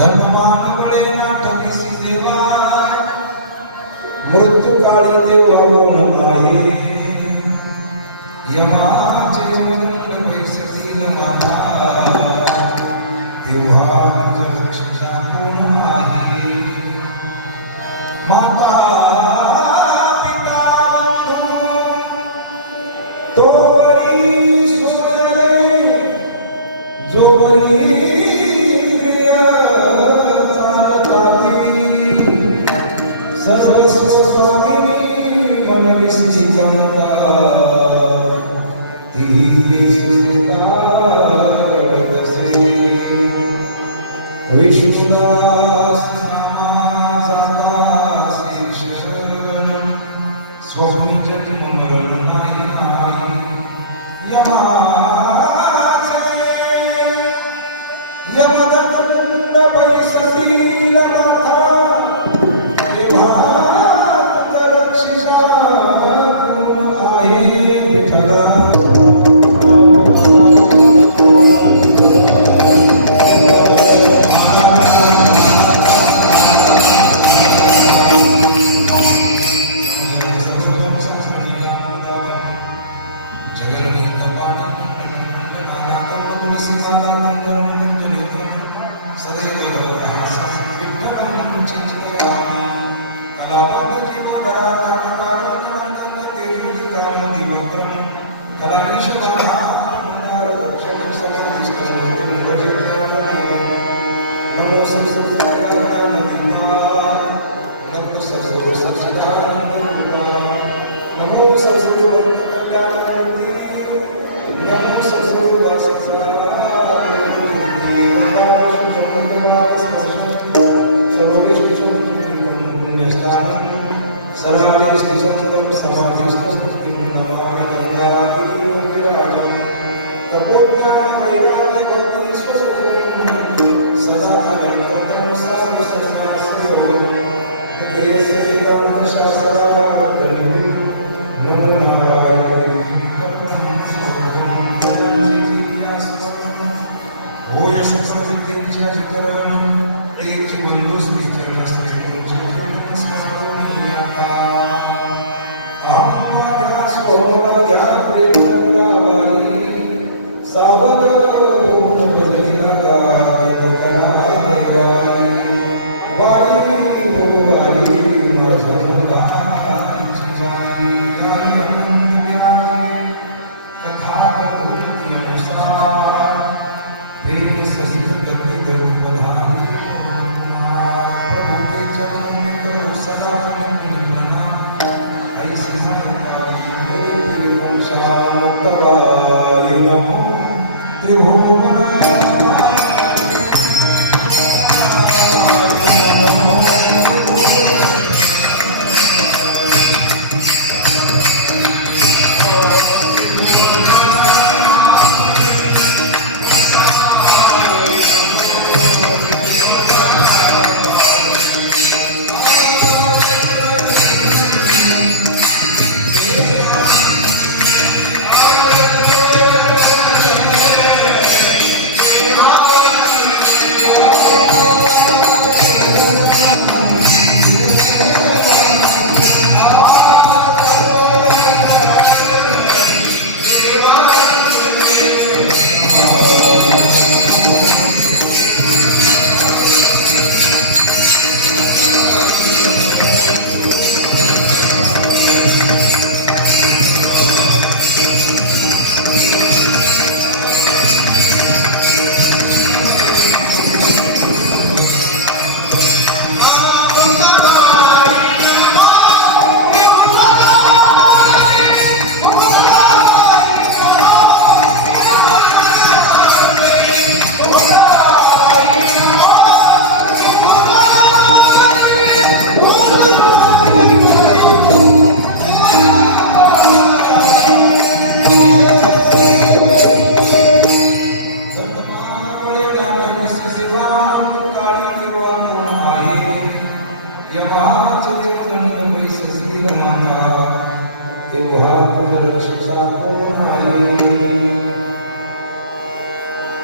धर्ममान बळे नाटकसी देवा मृत्यू काळी देवा कोण आहे यमाचे मंड पैसतील मला देवा तुझ रक्षका कोण आहे माता पिता बंधू तो बरी सोयरे जो बरी सर्वस्व स्वामी मनविसी जमता विष्णुदास नामा जाता शिक्षण स्वप्नी जन्म मरण नाही यमाचे यमदंड पैसतील माथा कोण आहे विठला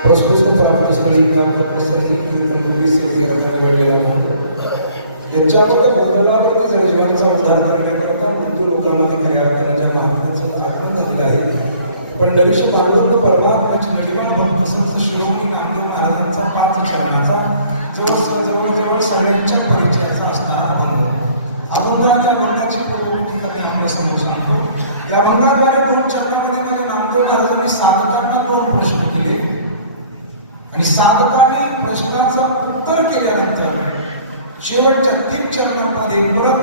प्रस्तुत प्राप्तस्थळी निवडलेला याच्यामध्ये बदलावरती जर जीवनाचा उद्धार करण्याकरता मृत्यू लोकांमध्ये खऱ्या अर्थाच्या महात्म्याचा आगमन झालेला आहे. पंढरीश पांडुरंग परमात्म्याची लढीवाळ भक्त संत शिरोमणी नामदेव महाराजांचा 5 चरणाचा जवळ सगळ्यांच्या परिचयाचा असणारा अभंग त्या अभंगाची प्रवृत्ती मी आपल्या समोर सांगतो. या अभंगाद्वारे 2 चरणामध्ये माझ्या नामदेव महाराजांनी साधकांना 2 प्रश्न केले आणि साधकांनी प्रश्नाचं उत्तर केल्यानंतर शेवटच्या 3 चरणांमध्ये परत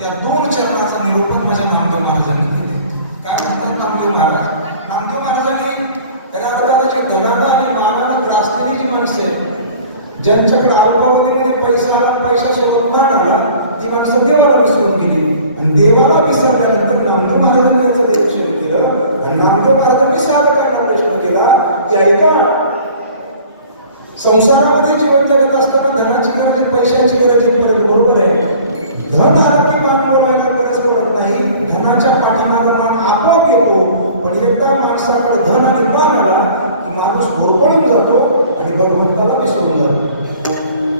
त्या 2 चरणाचं निरूपण माझ्या नामदेव महाराजांनी केले. काय म्हणतात नामदेव महाराज? नामदेव महाराजांनी त्या अर्थाची धनानं आणि मानानं ग्रासलेली जी माणसं आहेत, ज्यांच्याकडे अल्पावधीमध्ये पैसा आला, पैशासोबत मान आला, ती माणसं देवाला विसरून गेली आणि देवाला विसरल्यानंतर नामदेव महाराजांनी याचं निरीक्षण केलं आणि नामदेव महाराजांनी साधकांना प्रश्न केला की ऐका, संसारामध्ये जीवन जगत असताना धनाची गरज, पैशाची गरज पडत, बरोबर आहे. धन आला की मान बोलायला गरज पडत नाही, धनाच्या पाठीमागे मान आपोआप येतो. पण एकदा माणसाकडे धन आणि मान आला की माणूस होरपळून जातो आणि भगवंताला विसरून जातो.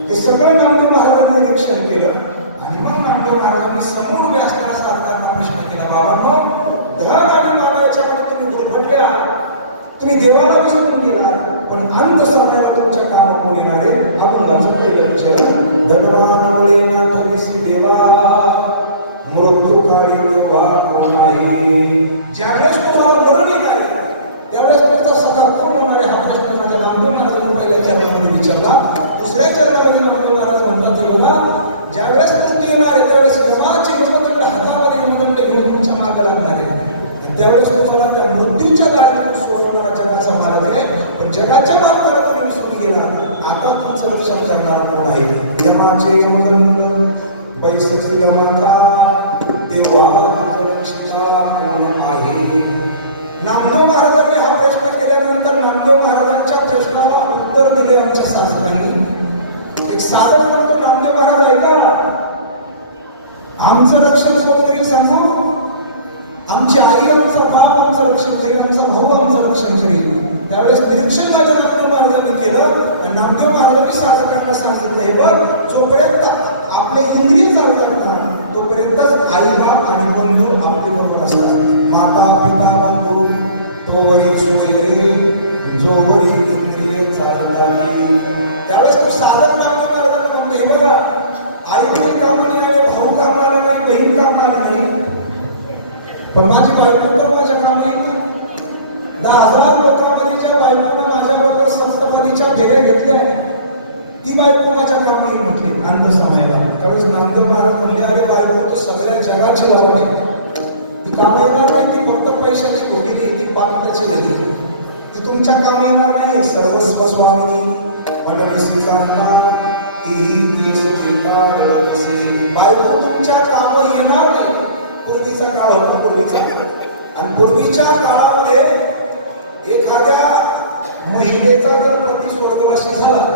ते सगळं नामदेव महाराजांनी निरीक्षण केलं आणि मग नामदेव महाराजांनी समोर उभे असलेल्या साधकांना प्रश्न केला, बाबांनो, धन आणि मान याच्यामध्ये तुम्ही गुरफटल्या, तुम्ही देवाला विसरून गेला, पण अंत समयाला तुमच्या कामात येणारे अभंगाचं पहिलं चरण, धनवान बळे ना ठरविसी देवा, मृत्यू काळी तेव्हा कोण आहे. ज्यावेळेस तुम्हाला मरण येणार आहे त्यावेळेस तुमचा सदा कोण होणार आहे हा प्रश्न माझ्या नामदेव महाराजांनी पहिल्या चरणामध्ये विचारला. दुसऱ्या चरणामध्ये नामदेव महाराज म्हणतात, एवढा ज्यावेळेस तुमची येणार आहे त्यावेळेस यमाची यमदंड हातामध्ये यमदंड घेऊन तुमच्या मागे लागणार आहे. त्यावेळेस तुम्हाला त्या मृत्यूच्या गाडीतून सोडवणारा जगाचा महाराज आहे, पण जगाच्या मार्गाला तुम्ही विसरून गेला. आता तुमचं रक्षण करणार कोण आहे? यमाचे यमदंड बैसची यमाता देवा कोण आहे? नामदेव महाराजांनी हा प्रश्न केल्यानंतर नामदेव महाराजांच्या प्रश्नाला उत्तर दिले आमच्या साधकांनी. एक साधक म्हणतो, नामदेव महाराज ऐका, आमचं रक्षण कोणतरी सांगू, आमची आई, आमचा बाप आमचं रक्षण करेल, आमचा भाऊ आमचं रक्षण करेल. त्यावेळेस निरीक्षण माझ्या नामदेव महाराजांनी केलं आणि नामदेव महाराजांनी साधकांना सांगितलं, हे बघ, जोपर्यंत आपले इंद्रिय चालतात ना तोपर्यंतच आई बाप आणि बंधू आपले बरोबर असतात. माता पिता बंधू तोवरी सोयरे जोवरी इंद्रिय चालतात. त्यावेळेस तो साधक नामदेव महाराजांना म्हणतो, हे बघा, आई बहीण कामाने आले, भाऊ कामाला नाही, बहीण कामाला नाही, पण माझी बायको तर माझ्या कामी येते. 10,000 लोकांमध्ये ज्या बायकोला माझ्याबरोबर सप्तपदीच्या फेऱ्या घेतल्या ती बायको माझ्या कामी येत म्हटली अंत समयाला. त्यावेळेस नामदेव महाराज म्हणले, अरे बायको तो सगळ्या जगाची लावणी, ती कामा येणार नाही, ती फक्त पैशाची भोगिरी, ती पात्राची गेली, ती तुमच्या कामी येणार नाही. सर्वस्व स्वामिनी मनविसी कांता ती बायको तुमच्या काम येणार नाही. पूर्वीचा काळ होता, पूर्वीचा, आणि पूर्वीच्या काळामध्ये एखाद्या महिलेचा जर पती स्वर्गवासी झाला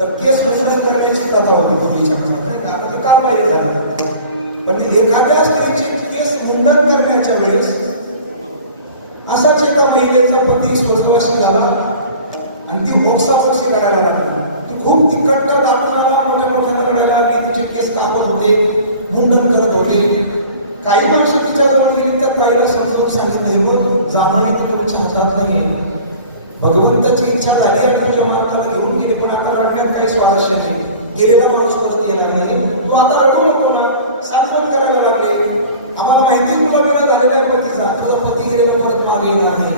तर केस मुंडन करण्याची प्रथा होती पूर्वीच्या काळात. आता ते काल पाहिजे झालं, पण एखाद्या स्त्रीची केस मुंडन करण्याच्या वेळेस असाच एका महिलेचा पती स्वर्गवासी झाला आणि ती ओक्सावरशी लढायला लागली. ती खूप तिखट दाखवून आला, मोठ्या लढायला लागली, तिचे केस कापत होते, मुंडन करत होते. काही माणसं तिच्या जवळ गेली, त्या ताईला समजावून सांगितलं, हे बघ, जाणवणी तुमच्या हातात नाही, भगवंताची इच्छा झाली आणि तुझ्या मार्गाला घेऊन गेली, पण आता रडण्यात काही स्वारस्य नाही, गेलेला माणूस परत येणार नाही, तू आता रडू नको ना. सांत्वन करायला लागले, आम्हाला माहिती तुला विना झालेला आहे पतीचा, तुझा पती गेलेला परत मागे येणार नाही.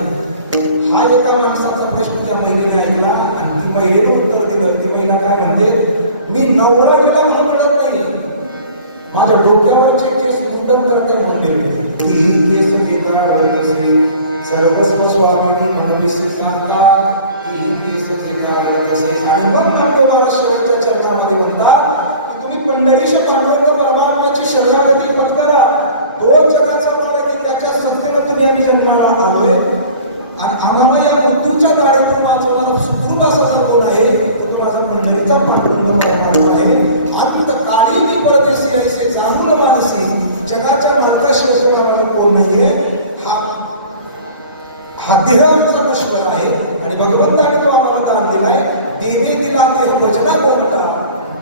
हा एका माणसाचा प्रश्न त्या महिलेने ऐकला आणि ती महिलेने उत्तर दिलं. ती महिला काय म्हणते, मी नवरा गेला म्हणून रडत नाही, माझ्या डोक्यावरचे केस मुंडन करताय म्हणले. केस सर्वस्व स्वामी मनविसी कांता आणि मग नामदेव महाराज शेवटच्या चरणामध्ये म्हणतात की तुम्ही पंढरीश पांडुरंग परमात्माची शरणागती पत्करा. तोच जगाचा मालक आहे, त्याच्या सत्तेने तुम्ही आम्ही जन्माला आलोय आणि आम्हाला या मृत्यूच्या गाड्यातून वाचवणारा सुखरूप असा जर कोण आहे तर तो माझा पंढरीचा पांडुरंग परमात्मा आहे. अंत काळी मी परदेशी ऐसे जाणून मानसी, जगाच्या मालकाशिवाय आम्हाला कोण नाहीये. हा देहाचा नश्वर आहे. आणि भगवंताने तो आम्हाला दान दिलाय. देवे दिला ते भजना कोणता,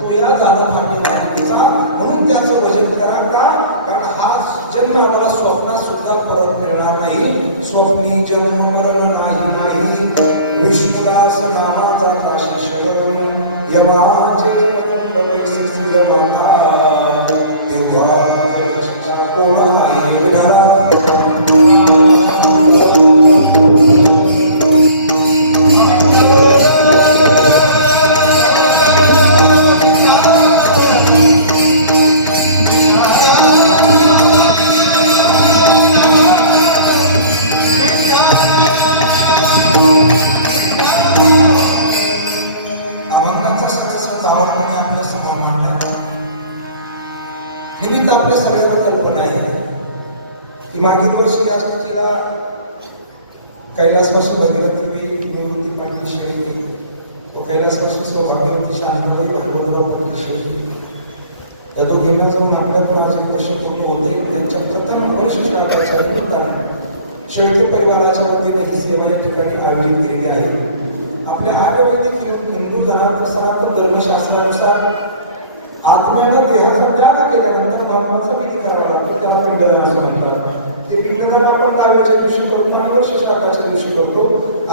तो या झाला पाठीमागेचा. म्हणून त्याचं भजन करा. का? कारण हा जन्म आम्हाला स्वप्नात सुद्धा परत मिळणार नाही. स्वप्नी जन्म मरण नाही. विष्णुदास नावाचा काशीश यमाचे माता तेव्हा कोण आहे घरा. निमित्त आपल्या सगळ्यांना कल्पना आहे की मागील वर्षी या तिला कैलासपासून भगीरथी निवृत्ती पाटील शेळके व कैलासपासून सौभाग्यवती शांताबाई भगवंतराव पाटील शेळके या दोघींना जाऊन आपल्यातून आज एक वर्ष पूर्ण होते. त्यांच्या प्रथम वर्ष श्राद्धाच्या निमित्ताने शेळके परिवाराच्या वतीने ही सेवा या ठिकाणी आयोजित केलेली आहे. आपल्या आर्यवैदिक हिंदू सनातन धर्मशास्त्रानुसार आत्म्यानं देहाचा त्याग केल्यानंतर महत्वाचा विधी करावा लागतो. त्या पिंडदान असं म्हणतात. ते पिंडदान आपण दहाव्याच्या दिवशी करतो आणि वर्ष श्राद्धाच्या दिवशी करतो.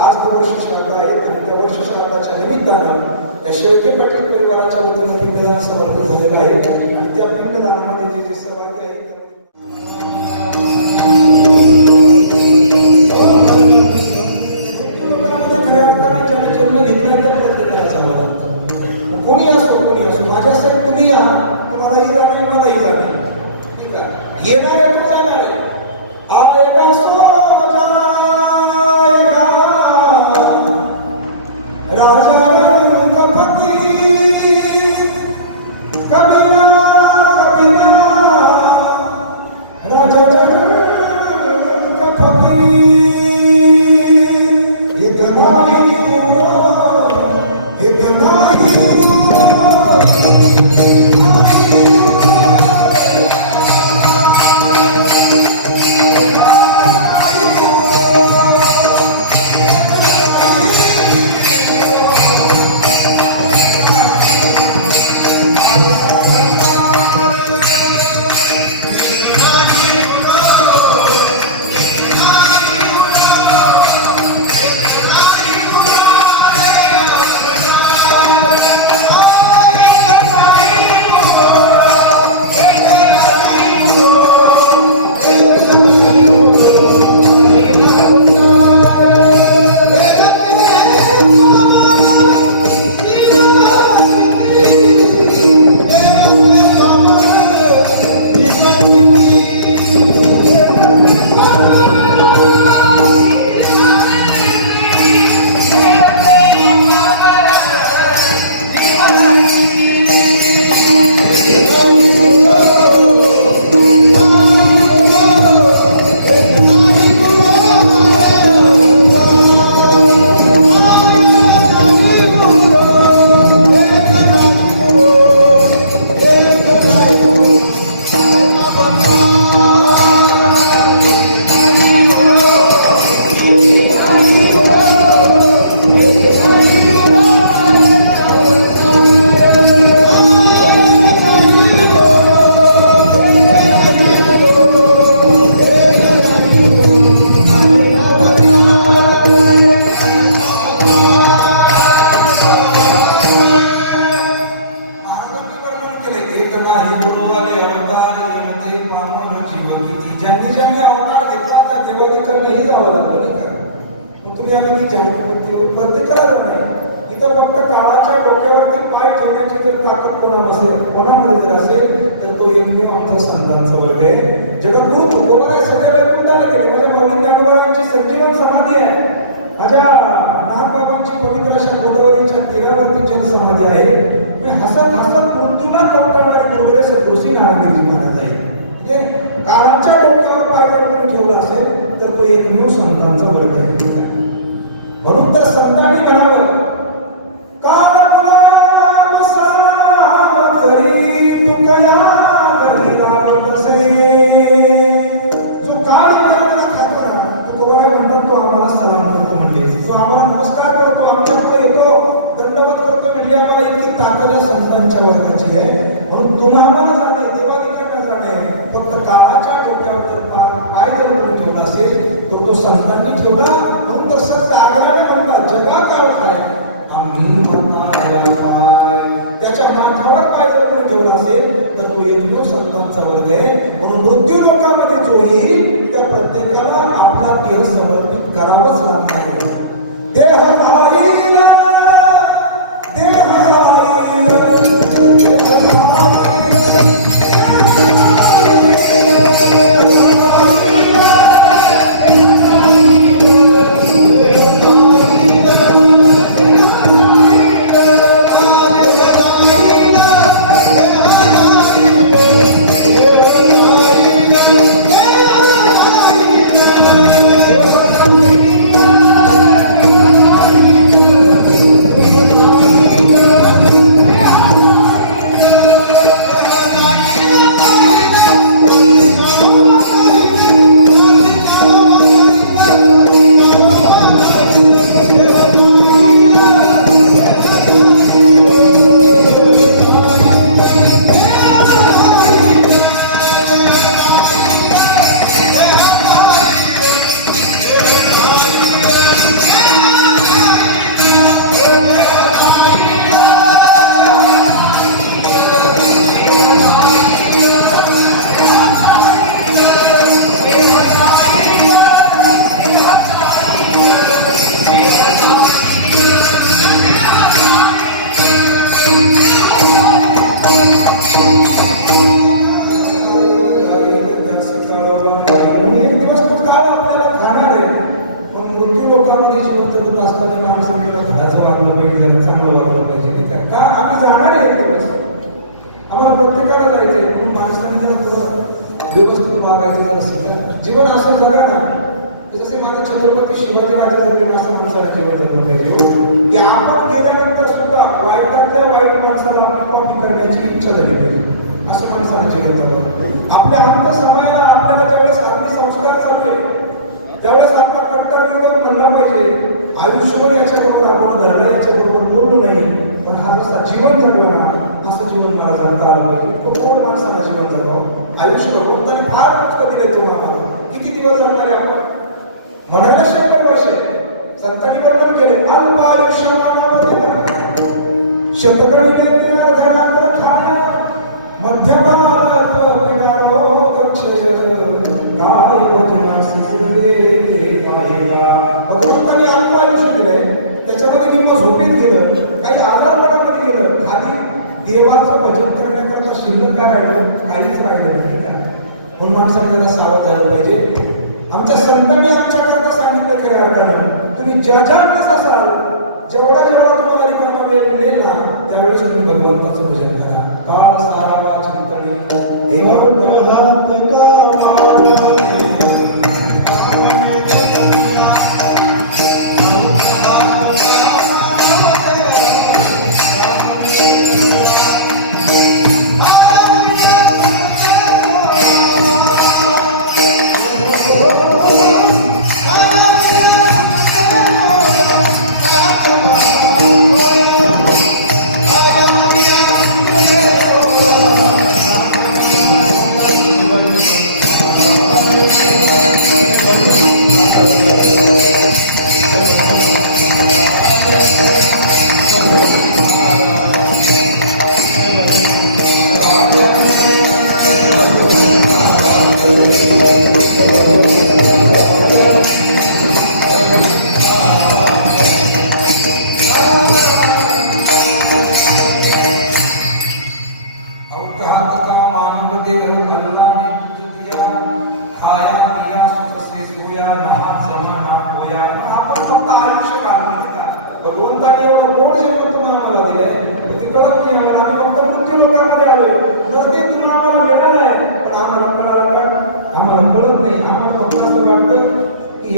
आज ते वर्ष श्राद्ध आहे आणि त्या वर्ष श्राद्धाच्या निमित्तानं त्या शेळके पाटील परिवाराच्या वतीनं पिंडदान समर्पित झालेलं आहे. आणि त्या पिंडदानामध्ये जे सहभागी आहे कोणी असो माझ्यासाठी तुम्ही आहात. तुम्हालाही जाणे मलाही जाणे नाही का. येणार आहे तो जाणार आहे. आएगा सो जाएगा राजा रंग का फकीर कभी ना राजा रंग का फकीर इतना ज्यांनी अवतार घेतला तर तेव्हा ते करणं ही जावं लागलं नाही का. मग तुम्ही आम्ही ती जाणीव प्रत्येक करायला नाही. इथं फक्त काळाच्या डोक्यावरती पाय ठेवण्याची जर ताकद कोणामध्ये जर असेल तर तो एकमेव आमचा संतांचा वर्ग आहे. जगद्गुरु तुकोबाने सगळे वैकुंठाला गेले. माझ्या माऊली ज्ञानोबारांची संजीवन समाधी आहे. माझ्या नागबाबांची पवित्र अशा गोदावरीच्या तीरावरती जल समाधी आहे. मी हसत हसत मृत्यूला कवटाळणारे गुरुदेव सद्गुरुजी नारायणगिरी महाराज आहे. म्हणजे काळाच्या डोक्यावर पाय ठेवला असेल तर तो एकमेव संतांचा वर्ग आहे. म्हणून तर संतांनी म्हणावं काळ गुलाम सावरी तुकया घरी रालो कसे. जो काळ इंद्राला खातो ना तो कोणाला म्हणतात तो आम्हाला सलाम करतो म्हणले. तो आम्हाला नमस्कार संतांच्या वर्गाची आहे. म्हणून तुम्हाला जाणे देवाधिकांना जाणे फक्त काळाच्या डोक्यावर पाय जर तुम्ही ठेवला असेल तर तो संतांनी ठेवला. म्हणून तर संत आग्रहाने म्हणतात जगा काळ काय आम्ही म्हणणार त्याच्या माथावर पाय जर तुम्ही ठेवला असेल तर तो एकमेव संतांचा वर्ग आहे. म्हणून मृत्यू लोकांमध्ये जो येईल त्या प्रत्येकाला आपला देह समर्पित करावंच लागणार आहे. देह राहील देह राहील जीवन असं जगा ना जसे माझे छत्रपती शिवाजी राजे जगले असं माणसाला जीवन जगलं पाहिजे की आपण गेल्यानंतर सुद्धा वाईटातल्या वाईट माणसाला आपली कॉपी करण्याची इच्छा झाली पाहिजे असं माणसाने जीवन जगलं. आपल्या अंत समायला आपल्याला ज्यावेळेस आपले संस्कार चालले त्यावेळेस आपण कर्तव्य म्हणला पाहिजे आयुष्यभर याच्याबरोबर आपण धरलं याच्याबरोबर बोललो नाही पण हा जसा जीवन जगला ना असं जीवन मला जगता आलं पाहिजे. तो कोण माणसाला जीवन जगावं आयुष्य भगवंताने फार कधी दिले तुम्हाला किती दिवस जाणार आपण म्हणायला 100 वर्ष आहे. संतांनी वर्णन केले अल्प आयुष्यामध्ये शतकडी अर्धनाथ खाना मध्यकाल भगवंतांनी अल्प आयुष्य दिले त्याच्यामध्ये निम्म झोपेत गेलं काही आजारपणामध्ये गेलं खाली देवाचं भजन करण्याकरता शिल्लक काय राहिलं काहीच राहिलं नाही का. म्हणून माणसाने जरा सावध झालं पाहिजे. आमच्या संतांनी आमच्याकरता सांगितलं खऱ्या अर्थानं तुम्ही ज्या वेळेस असाल जेवढा तुम्हाला रिकामा वेळ मिळेल ना त्यावेळेस तुम्ही भगवंताचं भजन करा. काळ सारावा चिंतन हात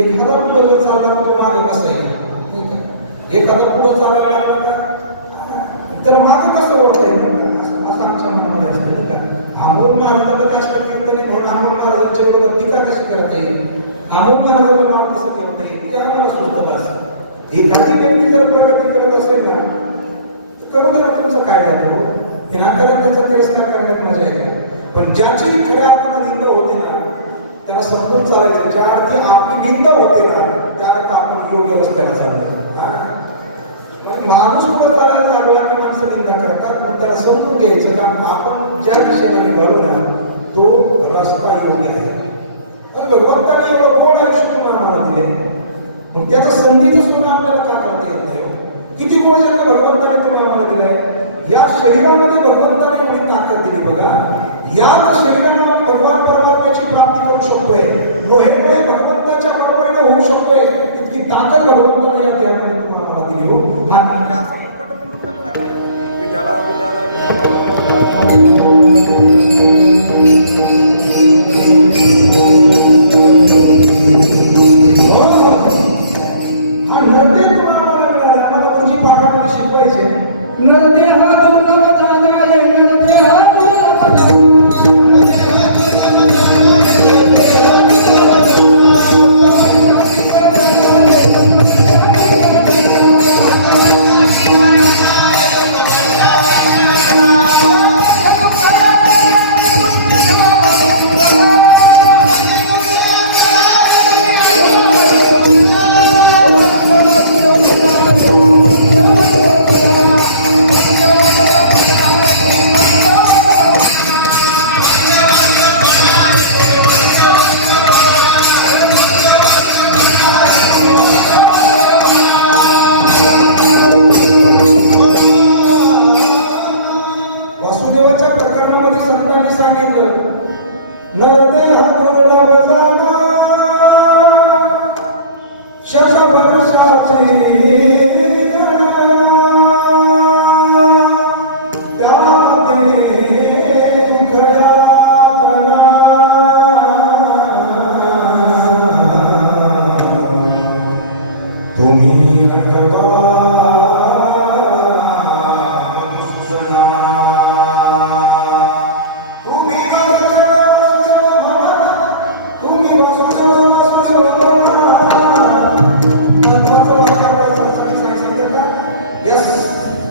एखादा पुढे चालला तो मागे कसा आहे एखादा पुढे चालायला लागला का त्याला मागे कसं ओळखता येईल असं आमच्या मनामध्ये असतं का. अमोल महाराजांचं कष्ट कीर्तन म्हणून अमोल महाराजांच्या विरोधात टीका कशी करता येईल अमोल महाराजांचं नाव कसं घेता येईल ते आम्हाला सुचत असतं. एखादी व्यक्ती जर प्रगती करत असेल ना तर करू द्या तुमचं काय जातो विनाकारण त्याचा तिरस्कार करण्यात मजा आहे का? पण ज्याची खऱ्या अर्थानं निंदा होते ना त्याला समजून चालायचं. ज्या अर्थी आपली निंदा होते ना त्या अर्थ आपण योग्य रस्त्याला चाललोय. म्हणजे माणूस पुढे चालायला लागला की माणसं निंदा करतात, पण त्याला समजून घ्यायचं का आपण ज्या दिशेला निघालो तो रस्ता योग्य आहे. भगवंताने एवढं गोड आयुष्य तुम्हाला आम्हाला दिले, मग त्याचं संधीचं सोनं आपल्याला का करता येत नाही? किती गोड जन्म भगवंताने तुम्हाला आम्हाला दिलाय. या शरीरामध्ये भगवंताने एवढी ताकद दिली बघा. याच शरीराने आम्ही भगवान परमात्म्याची प्राप्ती करू शकतोय. डोळ्यामुळे भगवंताच्या बरोबरीने होऊ शकतोय. इतकी ताकद भगवंताने या देहामध्ये तुम्हाला आम्हाला दिली हो. हा नरदेह तुम्हाला मला मिळाला. मला तुझी पाठामध्ये शिकवायचे. नरदेह दुर्लभ झालाय, नरदेह दुर्लभ झालाय.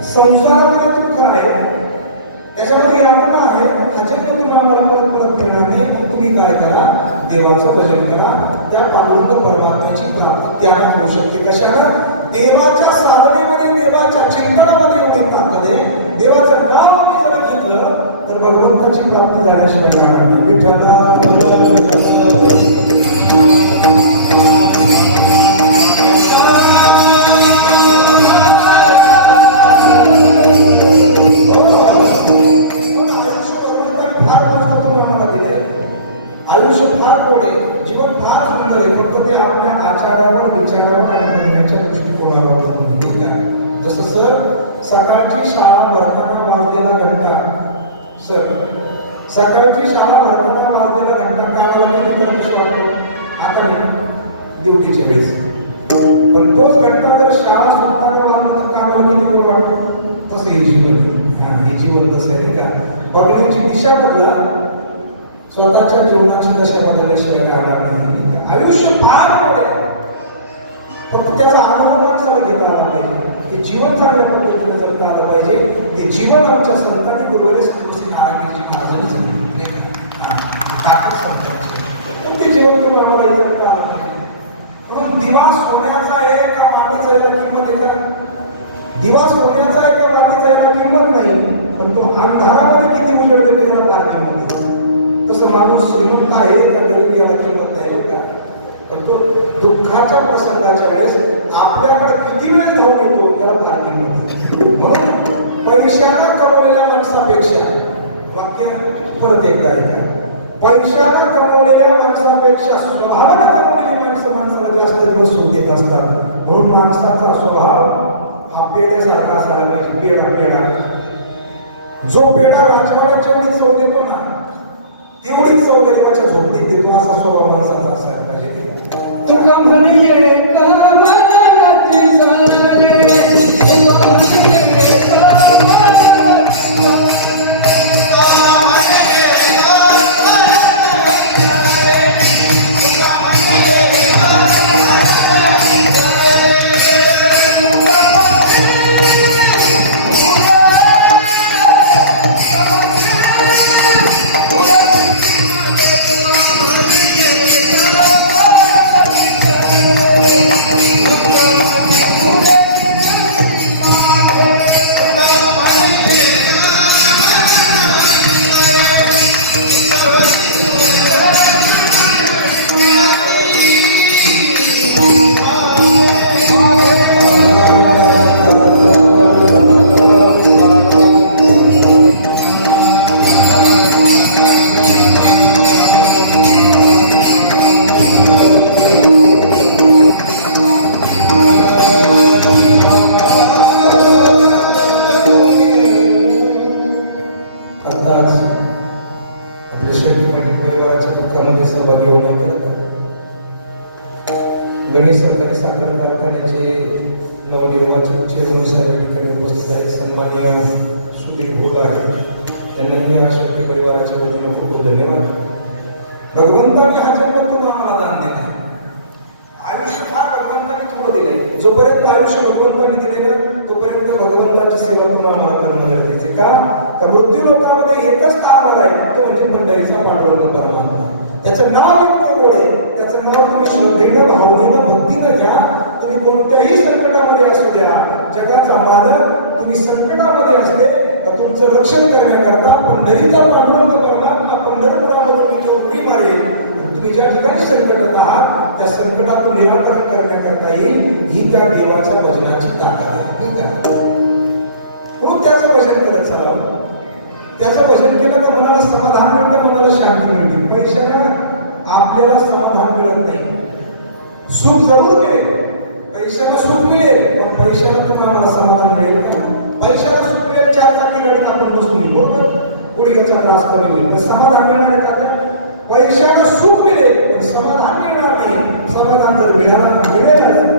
संसारामध्ये दुःख आहे, त्याच्यामध्ये यातना आहे. हा जन्म तुम्हाला परत परत मिळणार नाही. मग तुम्ही काय करा, देवाचं भजन करा. त्या पांडुरंग परमात्म्याची प्राप्ती त्याला होऊ शकते. कशानं? देवाच्या साधनेमध्ये, देवाच्या चिंतनामध्ये एवढी ताकद आहे. देवाचं नाव आम्ही जर घेतलं तर भगवंताची प्राप्ती झाल्याशिवाय जाणार नाही. विठ्ठला आयुष्य फार गोड आहे, जीवन फार सुंदर आहे. फक्त ते आपल्या आचारावर, विचारावर आणि बोलण्याच्या दृष्टिकोनावर अवलंबून आहे. जसं सर सकाळची शाळा भरताना वाजलेला घंटा, सर सकाळची शाळा भरताना वाजलेला घंटा कानाला किती कर्कश वाटतो? आता नाही, ड्युटीच्या वेळेस. पण तोच घंटा जर शाळा सुटताना वाजलो तर कानाला किती गोड वाटतो? तसं हे जीवन आहे. हे जीवन तसं आहे का? बघण्याची दिशा बदला, स्वतःच्या जीवनाची दशा बदलल्याशिवाय राहणार नाही. आयुष्य फार मोठे आहे, फक्त त्याचा अनुभव माणसाला घेता आला पाहिजे. ते जीवन चांगल्या पद्धतीने जगता आलं पाहिजे. ते जीवन आमच्या संतांनी गुरुवेले संतोषी नारायणजी महाराजांचं ते जीवन तुम्हाला आम्हाला जगता आलं पाहिजे. म्हणून दिवा सोन्याचा आहे का मातीचा याला किंमत आहे का? दिवा सोन्याचा आहे का मातीचा याला किंमत नाही, पण तो अंधारामध्ये किती उजळतो त्याला फार किंमत आहे. तसं माणूस श्रीमंत आहे का गरीब याला किंमत नाही का? पण तो दुःखाच्या प्रसंगाच्या वेळेस आपल्याकडे किती वेळ धावून येतो त्याला फार किंमत आहे. म्हणून पैशाला कमवलेल्या माणसापेक्षा, वाक्य परत एकदा ऐका, पैशाला कमवलेल्या माणसापेक्षा स्वभावाला कमवलेली माणसं माणसाला जास्त दिवस सुख देत असतात. म्हणून माणसाचा स्वभाव हा पेढ्यासारखा असायला पाहिजे. पेढा जो पेढा राजवाड्यात जेवढी चव देतो ना तेवढीच चव गरिबाच्या झोपडीत देतो, असा स्वभाव माणसाचा असायला पाहिजे. तुका म्हणे कमलाची सारे, तुका म्हणे कमलाची सारे. गणेश सरकारी साखर कारखान्याचे नवनिर्वाचित चेअरमन साहेब या ठिकाणी उपस्थित आहेत. सन्माननीय सुधीर भोग आहेत, त्यांनाही या शेतकरी परिवाराच्या वतीनं खूप खूप धन्यवाद. भगवंताने हा जन्म तुम्हाला दान दिला. आयुष्य हा भगवंताने थोडं दिले. जोपर्यंत आयुष्य भगवंताने दिले ना तोपर्यंत भगवंताची सेवा तुम्हाला करणं गरजेचं आहे. का मृत्यू लोकामध्ये एकच तारणार आहे, तो म्हणजे पंढरीचा पांडुरंग परमात्मा. त्याचं नाव इतकं गोड आहे, त्याचं नाव तुम्ही श्रद्धेनं, भावनेनं, भक्तीनं घ्या. तुम्ही कोणत्याही संकटामध्ये असू द्या, जगाचा मालक तुम्ही संकटामध्ये असले तर तुमचं रक्षण करण्याकरता पंढरीचा पांडुरंग परमात्मा पंढरपुरामधून घेऊन उडी मारेल. तुम्ही ज्या ठिकाणी संकटात आहात त्या संकटातून निराकरण करण्याकरता ही त्या देवाच्या भजनाची ताकद आहे. म्हणून त्याचं भजन करत चालावं. त्याचं भजन केलं तर मनाला समाधान मिळतं, मनाला शांती मिळते. पैशाला आपल्याला समाधान मिळत नाही. सुख जरूर मिळेल, पैशाला सुख मिळेल, पण पैशाला तुम्हाला समाधान मिळेल का? पैशाला सुख मिळेल, 4 चाकी गाडीत आपण बसतो बरोबर, गुडघ्याचा त्रास कमी होईल, पण समाधान मिळणार आहे का? त्या पैशाला सुख मिळेल पण समाधान मिळणार नाही. समाधान जर मिळेल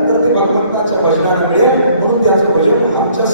तर ते भगवंताच्या भजनाला मिळेल. म्हणून त्याचं भजन आमच्या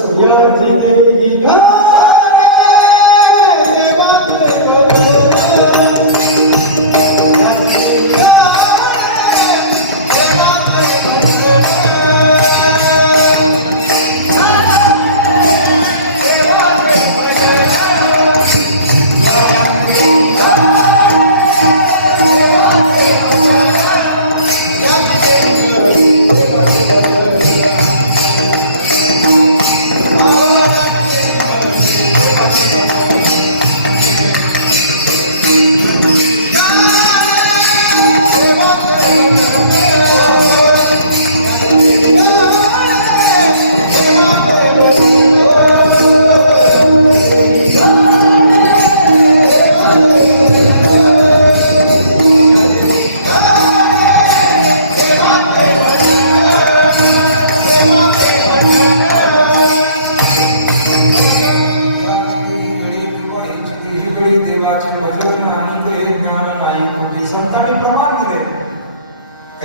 संतांनी प्रमाण दिले.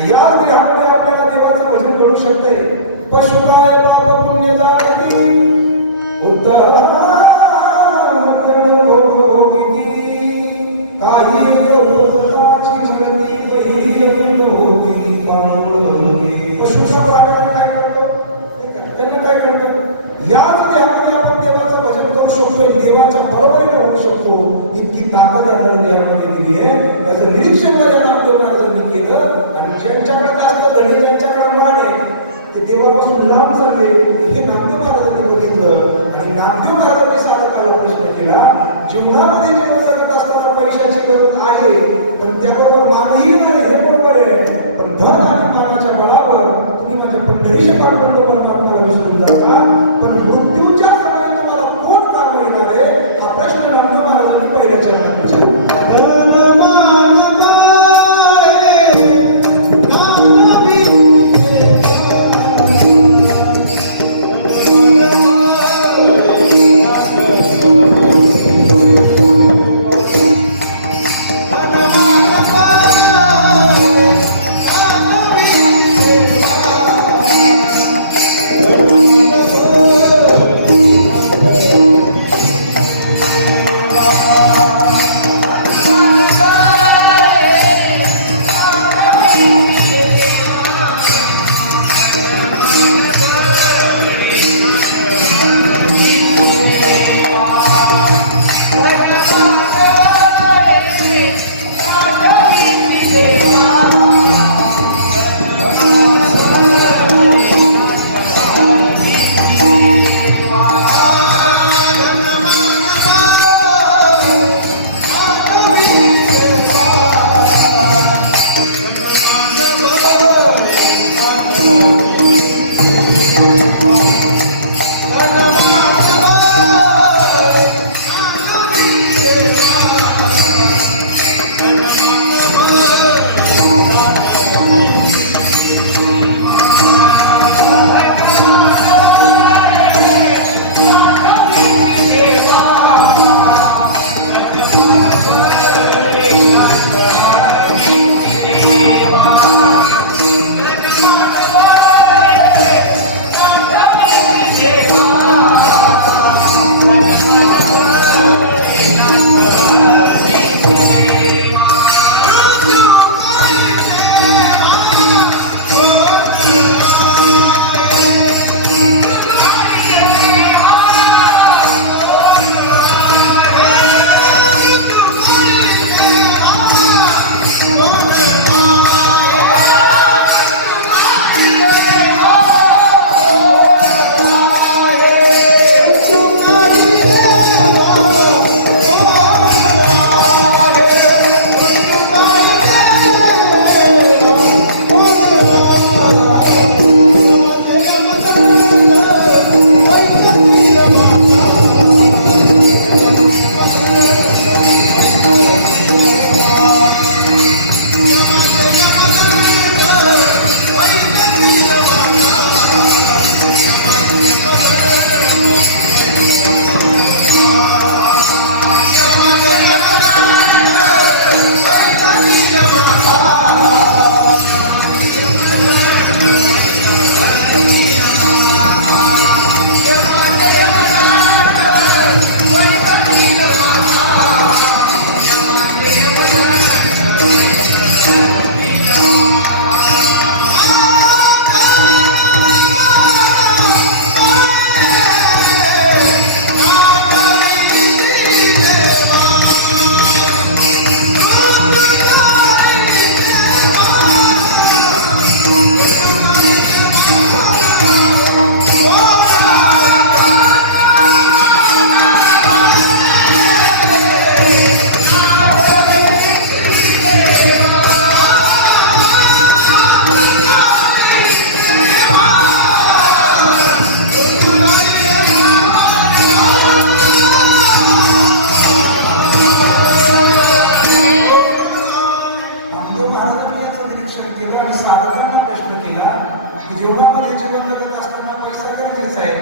याच देहामध्ये आपल्याला देवाचं भजन घडू शकते. पशुदाय पाप पुण्य जाणती काही पशुच्या प्राण्याला काय करतो, त्यांना काय करतो. याच देहामध्ये आपण देवाचं भजन करू शकतो, देवाच्या बरोबरीने होऊ शकतो. इतकी ताकद आपल्या देहामध्ये दिली आहे. त्याचं निरीक्षण नामदेव महाराजांनी केलं. आणि ज्यांच्याकडे जास्त धनी, ज्यांच्याकडे माने, ते देवापासून लांब चालले, हे नामदेव महाराजांनी बघितलं. आणि नामदेव महाराजांनी साधकाला प्रश्न केला, जीवनामध्ये जीवन जगत असताना पैशाची गरज आहे, पण त्याबरोबर मानही नाही, हे बरोबर आहे. पण धन आणि मानाच्या बळावर तुम्ही माझ्या पंढरीचे पांडुरंग परमात्माला विसरून जाता, पण मृत्यूच्या समयी तुम्हाला कोण काम येणार आहे, हा प्रश्न नामदेव महाराजांनी पहिल्या चरणात विचारला. की जीवनामध्ये जीवन जगत असताना पैसा गरजेचा आहे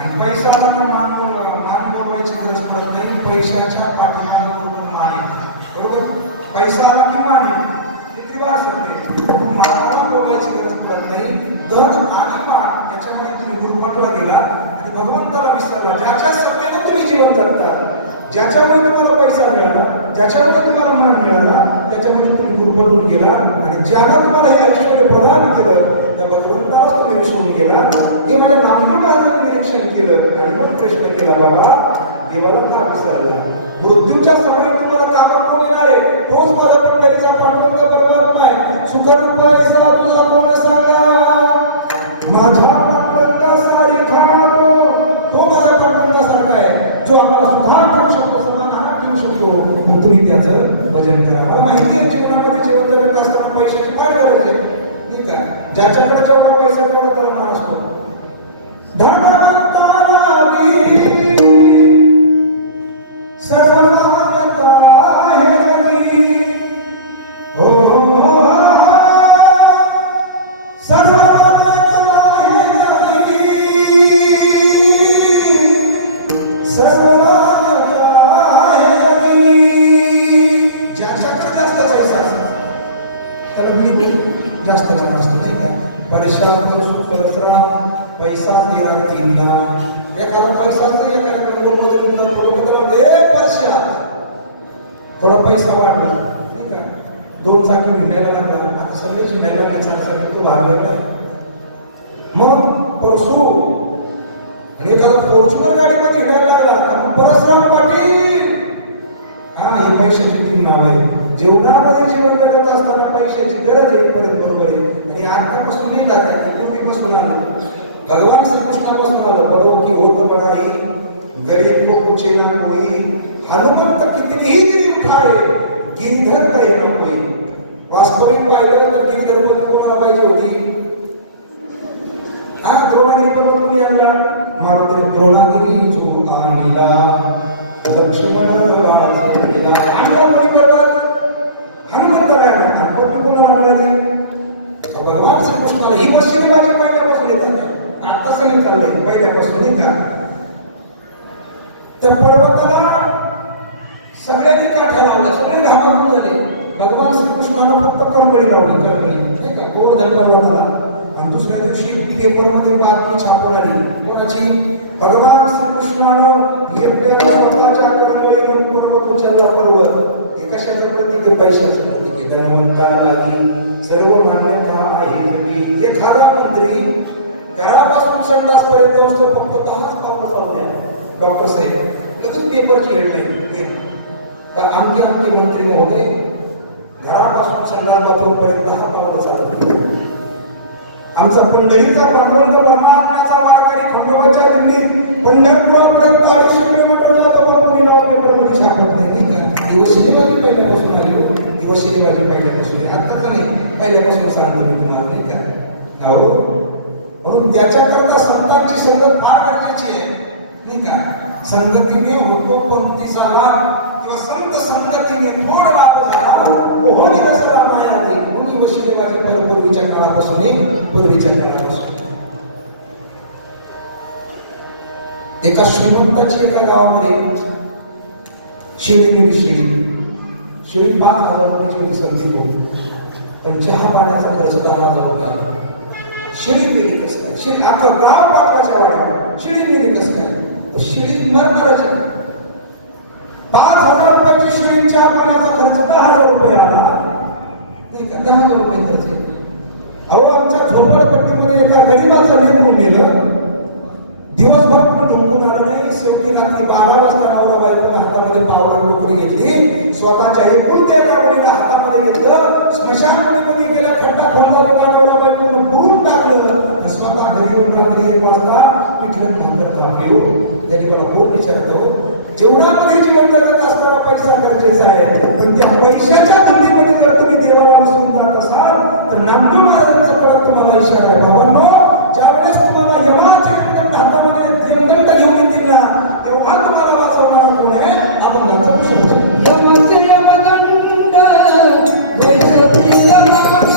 आणि पैसा आला तर मान बोलवायची गरज पडत नाही. पैशाच्या पाठीमागे मान आहे. बरोबर? पैसा आला की मान आहे. किती वार सांगते मानाला बोलवायची गरज पडत नाही. धन आणि मान याच्यामध्ये तुम्ही गुरफटला गेला आणि भगवंताला विसरला. ज्याच्या सत्तेने तुम्ही जीवन जगता, ज्याच्यामुळे तुम्हाला पैसा मिळाला, ज्याच्यामुळे तुम्हाला मान मिळाला, त्याच्यामुळे तुम्ही गुरफटून गेला आणि ज्याला तुम्हाला हे ऐश्वर्य प्रदान केलं त्या भगवंतालाच तुम्ही विसरून गेला. हे माझ्या नामून माझं निरीक्षण केलं आणि मग प्रश्न केला, बाबा देवाला का विसरला? मृत्यूच्या समयी तुम्हाला कामा कोण येणार आहे? तोच माझा पंढरीचा पांडुरंग परमात्मा आहे. सुखरूपायचा तुझा कोण सांगा? माझा पांडुरंगासारी खातो, तो माझा पांडुरंगासारखा आहे, जो आम्हाला सुखात ठेवू शकतो, समाधानात ठेवू शकतो. मग तुम्ही त्याचं भजन करा. मला माहिती आहे जीवनामध्ये जीवन जगत असताना पैशाची फार गरज आहे, नाही का? ज्याच्याकडे जेवढा पैसा तेवढा त्याला मान असतो. धनवंताला सर्वमान्यता आहे जगी. हो सर्वमान्यता आहे जगी. सर्वमान्यता आहे जगी. ज्याच्याकडे जास्त पैसा असतो त्याला बिलकुल जास्त मान असतं, नाही का? पैसा पण सुख कचरा पैसा तेरा तीनला. एखादा पैसा असतो, एखाद्या मुंबईमधून पैसा थोडा पैसा वाढला, नाही का? 2 चाकी विकायला लागला. आता सगळे शिकायला लागले, 4 चाकी तो वाढलेला आहे. मग परसू आणि एखादा फॉर्च्युनर गाडीमध्ये घेण्याला लागला. परसराम पाटील, हा हे पैशाची तीन नाव आहे. जेवणामध्ये जीवन जगत असताना पैशाची गरज आहे, परत बरोबर आहे. आणि आतापासून नाही जात आहे, पूर्वीपासून आलं, भगवान श्रीकृष्णापासून आलं. बरो की होत बडाई गरीब को पूछे ना कोई, हनुमंत कितनीही गिरी उठावे, गिरीधर कहे ना कोई. वास्तविक पाहिलं तर गिरीधर कोण कोणाला पाहिजे होती? हा द्रोणागिरी पर्वत कोणी आणला? मारुती. द्रोणागिरी जो आणला लक्ष्मण हनुमंतरायला. आणि पत्नी कोणाला आणणारी? भगवान श्रीकृष्णाला. ही वशिले माझी पहिल्यापासून येतात, आत्ताच नाही चाललंय, पहिल्यापासून, नाही का? त्या पर्वताला सगळ्यांनी काठा लावला, सगळे धामाधूम झाले. भगवान श्रीकृष्णाला फक्त करमळी लावली, करमळी, नाही का? गोवर्धन पर्वताला. आणि दुसऱ्या दिवशी पेपरमध्ये बातमी छापून आली. कोणाची? भगवान श्रीकृष्णानं एकट्याने स्वतःच्या करमळीनं पर्वत उचलला. पर्वत हे कशाचं प्रतीक आहे? पैशाचं प्रतीक आहे. धनवंताला सर्व मान्यता आहे. एखादा मंत्री घरापासून संडासपर्यंत असतो, फक्त 10 पावलं चालले. डॉक्टर साहेब कधीच पेपरची हेडलाईन, आमके आमके मंत्री महोदय घरापासून संडास बाथरूमपर्यंत 10 पावलं चालत. आमचा पंढरीचा पांडुरंग परमात्म्याचा वारकरी खंडोबाच्या दिंडी पंढरपुरापर्यंत 250 किलोमीटर जातो, पण कोणी नाव पेपरमध्ये छापत नाही का? दिवसशिवाजी पहिल्यापासून आली, दिवसशिवाजी पहिल्यापासून, आत्ताच नाही, पहिल्यापासून सांगतो मी तुम्हाला, नाही का? हो, म्हणून त्याच्याकरता संतांची संगत फार गरजेची आहे, नाही का? संगतीने होतो पंक्तीचा लाभ, किंवा संत संगतीने थोड लाभ झाला. कोणी नसला माया नाही. कोणी वशिलेवाजी पूर्वीच्या काळापासून, पूर्वीच्या काळापासून. एका श्रीमंताची एका गावामध्ये शेळी शेळी 5,000 रुपयाची संधी होती, पण चहा पाण्याचा खर्च 10,000 रुपये आला. शेळी गेली कसं काय? शेळी आता गाव पाटलाच्या वाड्यावर शेळी गेली कसं काय? शेळी मरमराची. 5,000 रुपयाची शेळी चहा पाण्याचा खर्च 10,000 रुपये आला, नाही का? 10,000 रुपये खर्च. अहो, आमच्या झोपडपट्टीमध्ये एका गरीबाचं लेकरू नेलं, दिवसभर कुठं ढुंकून आलं नाही. शेवटी रात्री 12 वाजता नवरा बायकोनं हातामध्ये पावडर टोकरी घेतली, स्वतःच्या एकुलत्या एका मुलीला हातामध्ये घेतलं, स्मशानभूमीमध्ये गेल्या, खड्डा खोदला गेला, नवरा बायकोनं पुरून टाकलं. स्वतः घरी येऊन रात्री 1 वाजता पिठलं भाकर थांबली. हो, त्यांनी मला कोण विचारतो, जेवणामध्ये जीवन जगत असताना पैसा गरजेचा आहे, पण त्या पैशाच्या बंदीमध्ये जर तुम्ही देवाला विसरून जात असाल तर नामदेव महाराजांचा कडक तुम्हाला इशारा आहे. बाबांनो, ज्यावेळेस तुम्हाला यमाचे हातामध्ये यमदंड घेऊन येतील ना, तेव्हा तुम्हाला वाचवणारा कोण आहे? आपण त्यांचा प्रश्न. यमाचे यमदंड वैकुंठी यमाचा,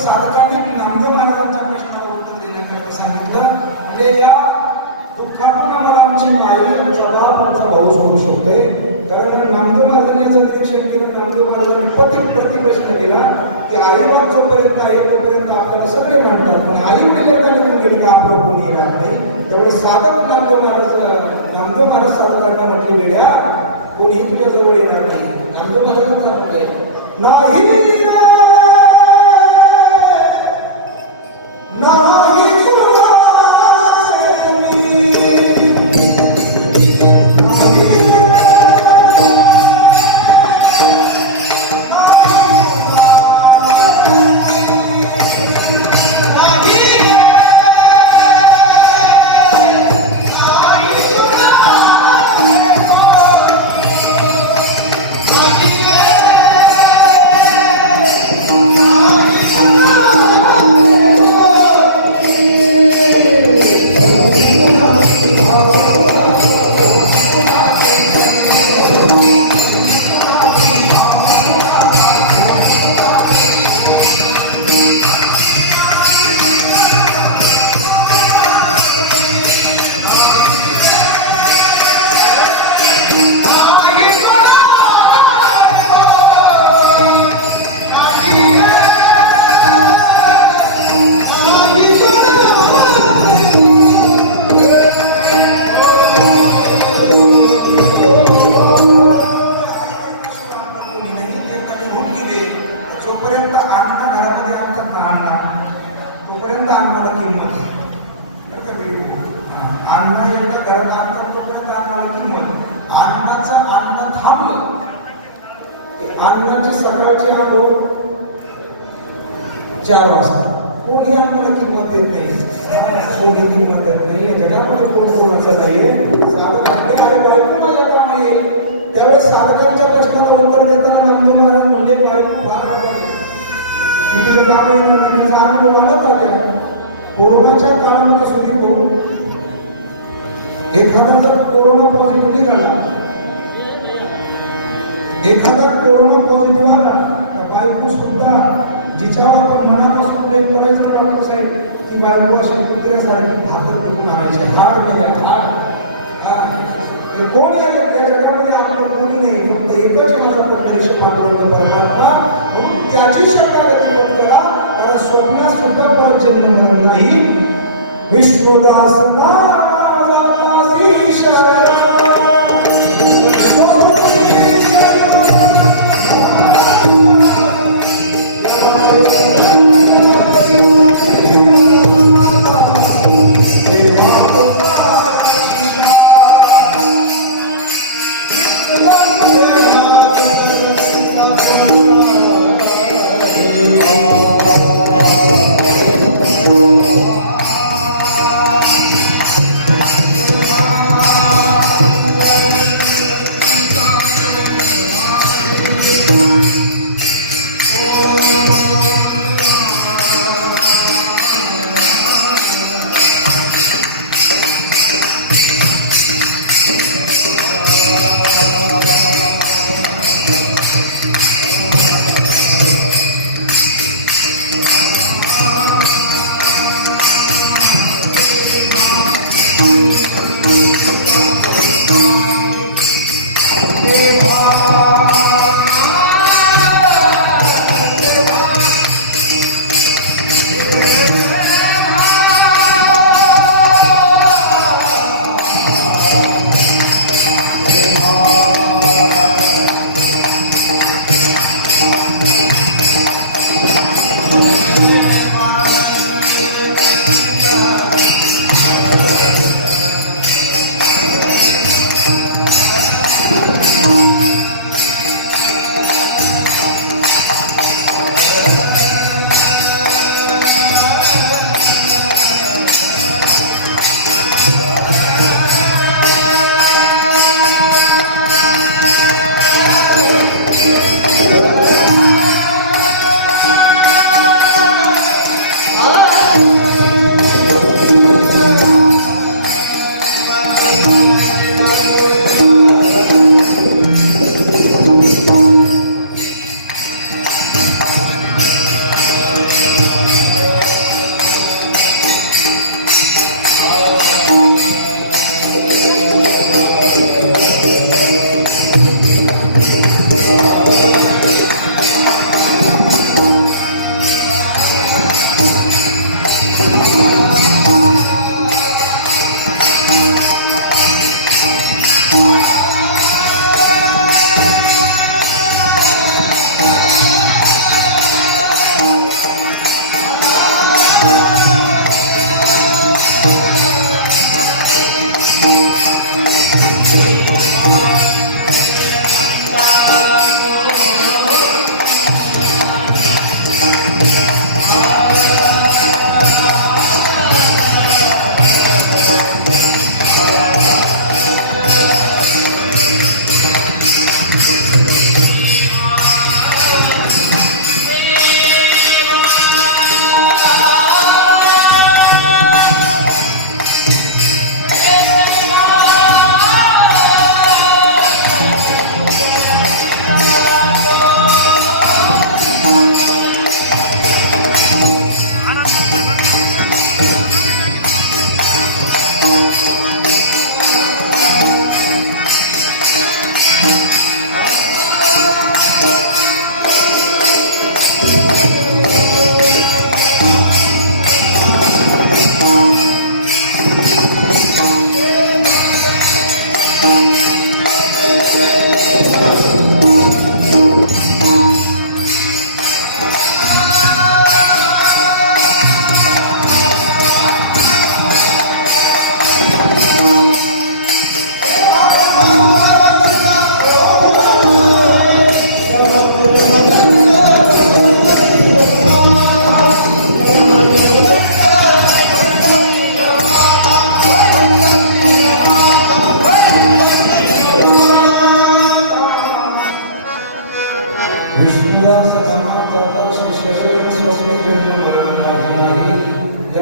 साधकांनी नामदेव महाराजांच्या प्रश्नाला उत्तर देण्याकरता सांगितलं म्हणजे या दुःखातून आम्हाला आमची आई, आमचा बाप, आमचा भाऊ सोडू शकते. कारण नामदेव महाराजांनी याचं निरीक्षण केलं. नामदेव महाराजांनी प्रति प्रश्न केला की आई बाप जोपर्यंत आहे तोपर्यंत आपल्याला सगळे मानतात, पण आई वडील का निघून गेले की आपलं कोणी येणार नाही. त्यामुळे साधक नामदेव महाराज साधकांना म्हटले वेड्या कोणीही तुझ्या जवळ येणार नाही. नामदेव महाराजांचा म्हटले नाही अन्नाची सकाळची आंघोळ 4 वाजता कोणी अन्नाला किंमत देत नाही. कोणी किंमत देत नाही. जगामध्ये कोण कोणाचं नाहीये. साधकांकडे अरे बायको माझ्या काम येईल. त्यावेळेस साधकांच्या प्रश्नाला उत्तर देताना नामदेव महाराज म्हणजे बायको फार तुझं काम येणार त्याचा अनुभव वाढत आला. कोरोनाच्या काळामध्ये सुद्धा भाऊ एखादा जर कोरोना पॉझिटिव्ह निघाला, एखादा कोरोना पॉझिटिव्ह आला तर बायको सुद्धा जिच्यावर आपण मनापासून प्रेम करायचं डॉक्टर साहेब ती बायको अशी कुत्र्यासारखी भाकर फेकून आणायची. हाड गेल्या हाड कोणी आहे त्या जगामध्ये आपलं कोणी नाही. फक्त एकच माझा प्रत्यक्ष पांडुरंग परमात्मा. म्हणून त्याची शरणागती पत्करा. कारण स्वप्नात सुद्धा परजन्म मरण नाही. विष्णुदास नारायण शरण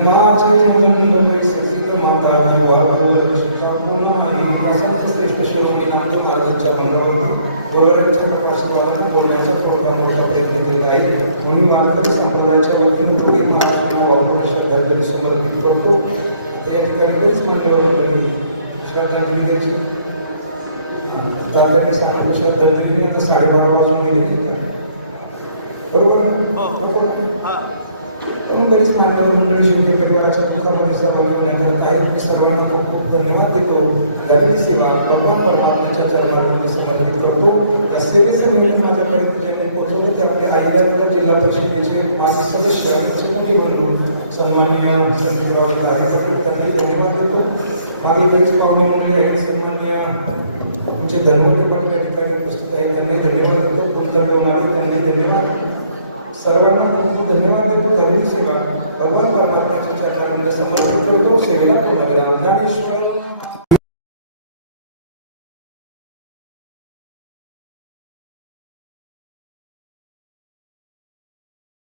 माझे जन्म सचित माता वारंवार शिक्षा पुन्हा आणि संत श्रेष्ठ शिरोमणी नामदेव महाराजांच्या मंगळावर बरोबरच्या तपासणीवाल्यांना बोलण्याचा थोडा मोठा प्रयत्न केला आहे. म्हणून वारकरी संप्रदायाच्या वतीनं दोघी महाराष्ट्रांना वापर श्रद्धांजली समर्पित करतो. या ठिकाणी बरीच मान्यवर मंडळी श्रद्धांजली द्यायची. तात्याने सांगितलं श्रद्धांजली आता 12:30 वाजून गेली बरोबर ना? म्हणून बरीच मान्यवर मंडळी शेतकरी परिवाराच्या दुःखामध्ये सहभागी होण्याकरता आहे. सर्वांना खूप खूप धन्यवाद देतो. दलित सेवा भगवान परमात्म्याच्या चरणांमध्ये समर्पित करतो. या सेवेचं नियोजन माझ्याकडे ज्यांनी पोहोचवले ते आपले अहिल्यानगर जिल्हा परिषदेचे माजी सदस्य आणि चिमुनी बंधू सन्माननीय संजयराव लाडेकर त्यांनाही धन्यवाद देतो. मागे त्यांची पाहुणी म्हणून यावेळी सन्माननीय तुमचे धर्मवंत पण या ठिकाणी उपस्थित आहे त्यांनाही धन्यवाद देतो. कुलतर देऊन आले त्यांनाही धन्यवाद. सर्वांना खूप खूप धन्यवाद देतो. दलित सेवा भगवान परमात्म्याच्या चरणांमध्ये समर्पित करतो. सेवेला पूर्ण विराम. ज्ञानेश्वर